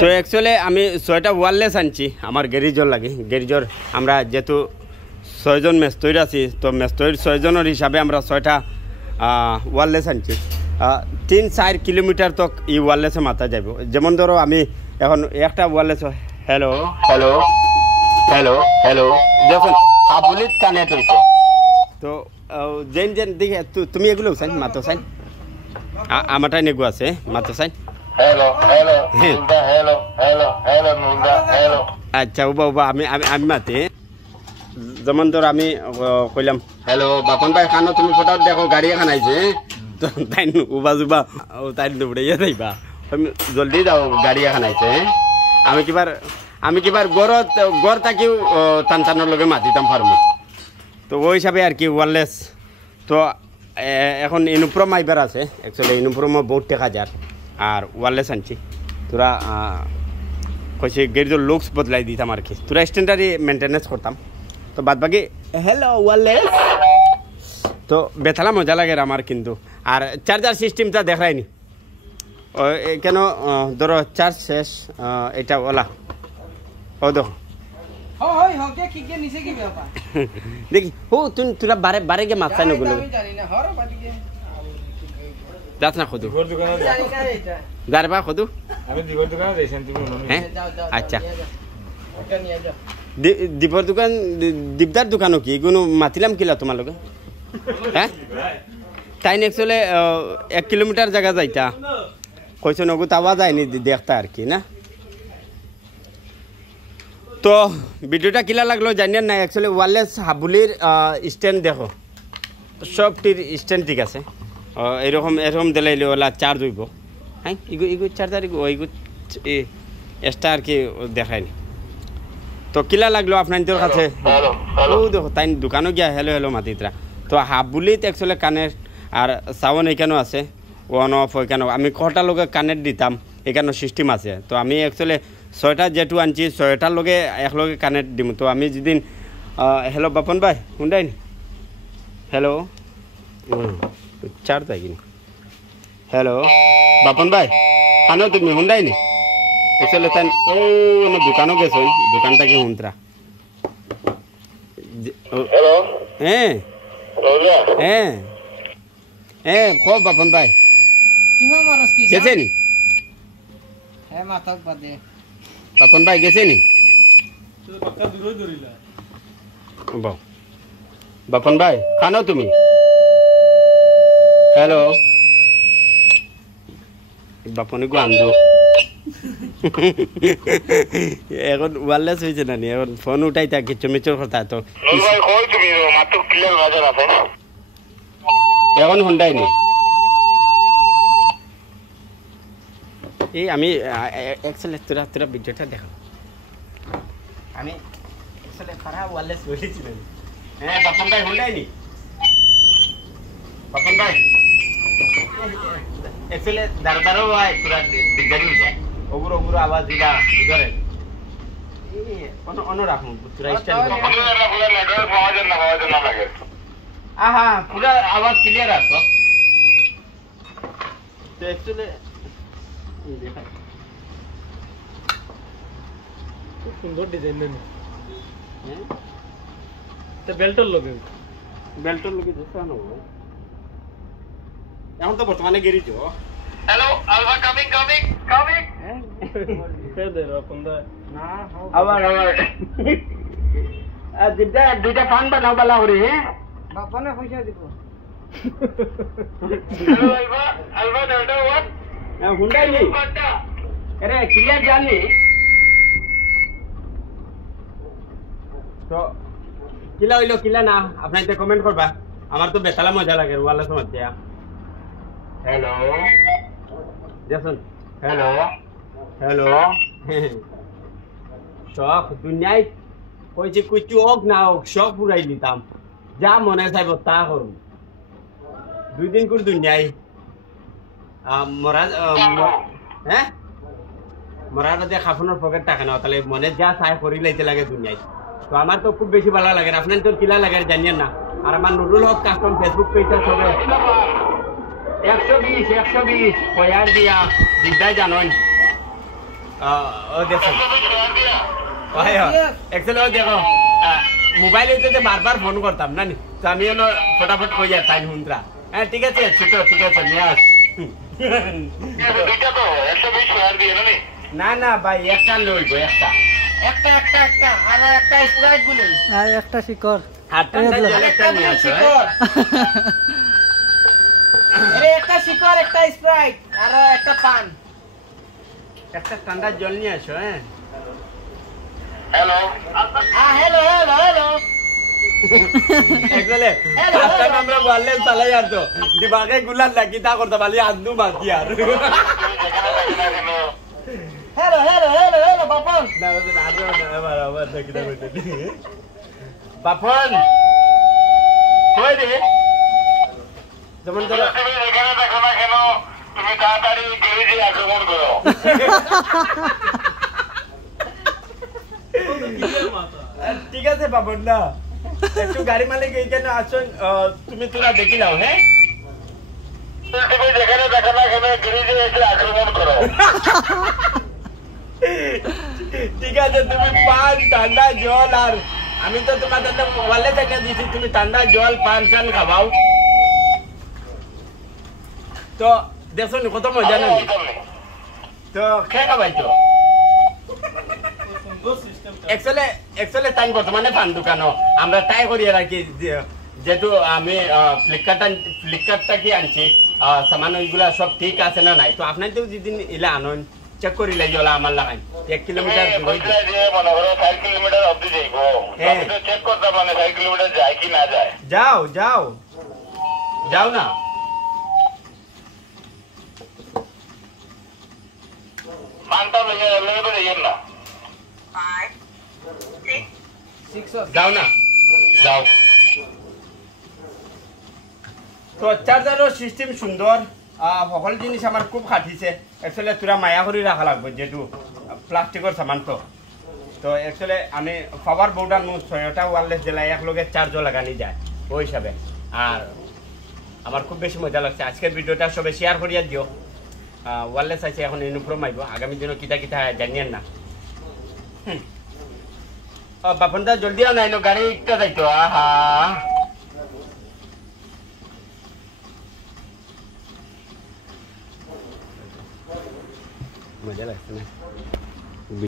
তো অ্যাকচুয়ালি আমি 6টা ওয়ারলেস আনছি আমার গ্যারেজর লাগে। গ্যারেজর আমরা যেহেতু 6জন মেস্তৈর আছি, তো মেস্তৈর 6জনের হিসাবে আমরা 6টা ওয়ারলেস আনছি। 3-4 কিলোমিটার তক এই ওয়ারলেসে মাথা যাব। যেমন ধরো আমি এখন একটা wireless hello hello hello hello যখন আবুলিত কানেক্ট হয়েছে, তো যেন যেন দেখে তুমি এগুলো চাই মাতো চাই আমারটাই নেগু আছে মাতো চাই hello hello hello hello hello nunda hello আচ্ছা উবা উবা আমি আমি আমি মাতি যেমন ধর আমি কইলাম হ্যালো বাপন ভাই খানো তুমি ফটো দেখো গাড়ি এখন আইছে, তো তাই উবা জুবা তাই দৌড়াইয়া যাইবা জলদি যাও গাড়ি এখন আইছে। আমি কিবার গড় থাকিও টানটানোর লগে মাতিতাম ফার্মে, তো ওই হিসাবে আর কি ওয়ারলেস। তো এখন ইনুপ্রম আইবার আছে, অ্যাকচুয়ালি ইনুপ্রমও বহুত টাকা যার আর ওয়ারলেস আনছি। তোরা কইছে গেরিজোর লুকস বদলাই দিতাম আর কি, তোরা স্ট্যান্ডার্ডই মেনটেনেন্স করতাম। তো বাদ বাকি হ্যালো ওয়ারলেস তো বেথালা মজা লাগে আমার কিন্তু। আর চার্জার সিস্টেমটা দেখায়নি কেন, ধরো চার্জ শেষ এটা ওলা ও দেখো দেখি হো তুমি তোরা বারে বারে গে মাছ চাই নগুলো যাস না খোদু যারে বা খোদু হ্যাঁ আচ্ছা দীপর দোকান দীপদার দোকানও কি কোনো মাতিলাম কিলা তোমালোকে হ্যাঁ তাই অ্যাকচুয়ালি 1 কিলোমিটার জায়গা যাইতা কইছো নগু তাওয়া যায়নি দেখতা আর কি না। তো ভিডিওটা কিলা লাগলো জানিয়ে না, অ্যাকচুয়ালি ওয়ারলেস হাবুলির স্ট্যান্ড দেখো সবটির স্ট্যান্ড ঠিক আছে, এরকম দিলাইলে ওলা চার্জ হইব। হ্যাঁ ইগু চার্জার ইগু এক্সট্রা আর কি দেখায়নি। তো কিলা লাগলো আপনার কাছে ও দেখো তাই দোকানও গিয়া হ্যালো হ্যালো মাতিতরা। তো হাবুলিত অ্যাকচুয়ালি কানেক্ট আর সাউন্ড এখানেও আছে, অন অফ ওইখানেও আমি কটার লগে কানেক্ট দিতাম এখানেও সিস্টেম আছে। তো আমি অ্যাকচুয়ালি 6টা যেটু আনছি 6টার লগে একলগে কানেক্ট দিম। তো আমি যেদিন হ্যালো বাপন ভাই শুনটাই নি হ্যালো চার তাই কিনি হ্যালো বাপন ভাই খানো তুমি শুনটাই নি অ্যাকচুয়ালি তাই ও দোকানও গেছো দোকানটা কি শুনতরা হ্যাঁ হ্যাঁ হ্যাঁ খো বাপন ভাই গেছে নি বাপন ভাই গেছে নি বাপন ভাই খানো তুমি হ্যালো বাপনে গো আনবো এখন ওয়ারলেস হয়েছে না নি এখন ফোন উঠাই তা কিছু মিচর কথা। তো এখন শুনটাই নি এই আমি অ্যাকচুয়ালি তোরা ভিডিওটা দেখো আমি অ্যাকচুয়ালি খারাপ ওয়ারলেস বলেছিলাম। হ্যাঁ বাপন ভাই শুনটাই নি বাপন ভাই অ্যাকচুয়ালি দাঁড়ো ভাই তোরা দিগদারি হয়ে যায় ওগুলো আওয়াজ দিলা ধরে অন্য রাখুন তোরা স্ট্যান্ড আহা পুরা আওয়াজ ক্লিয়ার আসো। তো অ্যাকচুয়ালি খুব সুন্দর ডিজাইন নেন হ্যাঁ তো বেল্টর লগে দেখানো এখন তো বর্তমানে গেরিছো হ্যালো আলফা কামিং কে দে রকম দা না আবার দিদা দুইটা ফান বানাও বালা হরি হ্যাঁ বাপনে পয়সা দিব hello alpha delta what Hyundai নি আরে ক্লিয়ার জানি তো কিলা হইলো কিলা না আপনারা কমেন্ট করবা। আমার তো বেতালা মজা লাগে ওয়ালা সমস্যা হ্যালো দেখুন হ্যালো হ্যালো শখ দুনিয়ায় কইছে কুচু হোক না হোক শখ পুরাই নিতাম যা মনে চাইব তা করুন 2 দিন করে দুনিয়ায় মরাজ হ্যাঁ মরাজ দিয়ে খাফনের পকেট টাকা না তাহলে মনে যা চাই করি লাইতে লাগে দুনিয়ায়। তো আমার তো খুব বেশি ভালো লাগে, আপনার তো কিলা লাগে জানিয়েন না। আর আমার নুরুল হক কাস্টম ফেসবুক পেজটা চলে 120 কয়ার দিয়া দিগদার জানেন ও দেখো একচুয়ালি ও দেখো মোবাইল হইতে বারবার ফোন করতাম না তো আমি ফটাফট কই আর টাইম হুন্দ্রা হ্যাঁ ঠিক আছে ছোট ঠিক আছে নিয়ে আস না না ভাই একটা লইব একটা একটা একটা একটা আর একটা স্প্রাইট বলেন আর একটা শিকড় আর ঠান্ডা জল একটা নিয়ে আসো আরে একটা শিকড় একটা স্প্রাইট আর একটা পান একটা ঠান্ডা জল নিয়ে আসো হ্যাঁ hello hello hello hello actually first time আমরা বললে চালাই আর তো দিমাগে গুলার লাগি তা করতে পারলি আদু মাতি আর hello hello hello hello Bapan না ওই না আবার দেখি না বলতে বাপন কই রে যেমন ধরো তুমি যেখানে দেখো না কেন তুমি তাড়াতাড়ি গ্যারেজে আক্রমণ করো ঠিক আছে বাপন না একটু গাড়ি মালিক এইখানে আসুন তুমি তোরা দেখি নাও হ্যাঁ তুমি যেখানে দেখো না কেন গ্যারেজে এসে আক্রমণ করো ঠিক আছে তুমি পান ঠান্ডা জল আর আমি তো তোমাদের ওয়ালে থেকে দিছি তুমি ঠান্ডা জল পান চান খাবাও তো দেখো নি কত মজা না তো খেয়ে খাবাই তো একচুয়ালি টাইম বর্তমানে পান দোকানও আমরা ট্রাই করি আর কি যেহেতু আমি ফ্লিপকার্টটা কি আনছি সামান ওইগুলা সব ঠিক আছে না নাই তো আপনার তো যেদিন ইলা আনন চেক করি লাগি ওলা আমার লাগাই 1 কিলোমিটার মনে করো 4 কিলোমিটার অব্দি যাইবো চেক করতাম মানে 4 কিলোমিটার যায় কি না যায় যাও যাও যাও না মানটা লেগে তো যাইয়েন না যাও না যাও তো চার্জারও সিস্টেম সুন্দর সকল জিনিস আমার খুব খাটিছে একচুয়ালি তোরা মায়া করে রাখা লাগবে যেহেতু প্লাস্টিকের সামান তো একচুয়ালি আমি পাওয়ার বোর্ডার 6টা ওয়ারলেস দিলাই একলগে চার্জও লাগানি যায় ওই হিসাবে আর আমার খুব বেশি মজা লাগছে আজকের ভিডিওটা সবাই শেয়ার করিয়া দিও ওয়ারলেস আছে এখন ইউনিফর্ম আইব আগামী দিনও কিতা কিতা জানিয়েন না বাপনদা জলদি আও নাই গাড়ি একটা যাইতো আহা মজা লাগছে না